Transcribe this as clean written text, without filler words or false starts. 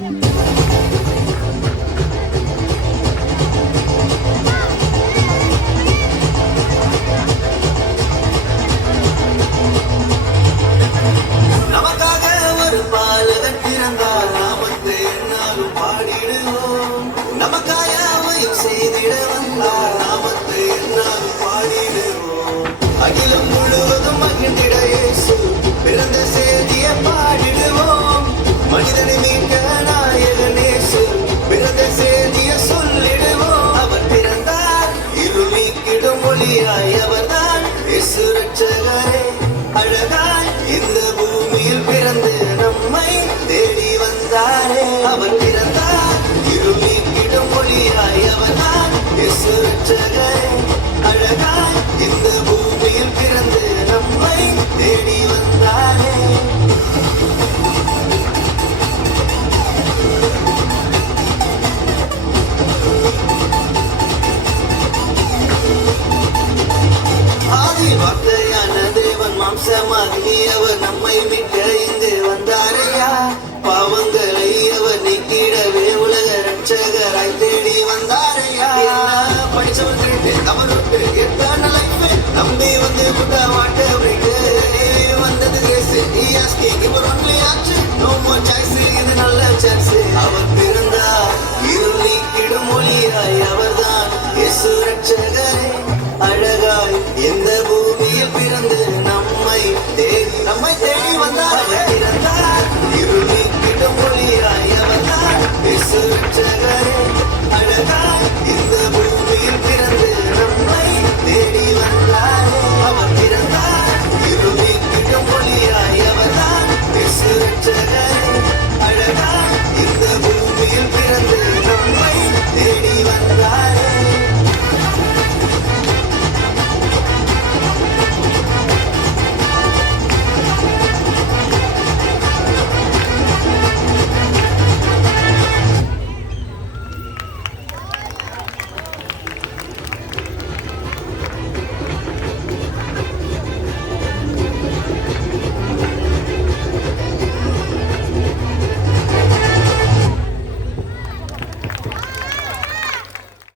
நமக்காக ஒரு பாலகன் பிறந்தார், நாமத்தை என்னாலும் பாடிடுவோம். நமக்காக உயிர் செய்திட வந்தார், நாமத்தை என்னாலும் பாடிடுவோம். அகிலம் முழுவதும் மகிழ்ந்திட இயேசு பிறந்த செய்தியை பாடிடுவோம். மனிதனை மீட்க நாயகன் இயேசு பிறந்த செய்தியை சொல்லிடுவோம். அவர் பிறந்தார் இருள் நீக்கிடும் ஒளியாய், அவர்தான் இயேசு ரட்சகரே. அழகாய் இந்த பூமியில் பிறந்து நம்மை தேடி வந்தாரே. அவர் பிறந்தார் இருள் நீக்கிடும் ஒளியாய், அவர்தான் இயேசு ரட்சகரே. அழகாய் இந்த பூமியில் பிறந்து நம்மை தேடி வந்தாரே. ஆதி வார்த்தையான தேவன் மாம்சமாகி அவர் நம்மை மீட்க இங்கு வந்தாரையா. பாவங்களை அவர் நீக்கிடவே உலக ரட்சகராய் தேடி வந்தாரையா. படிச்சவன் அவருக்கு எத்தனை லைஃப் நம்பி வந்து புத்த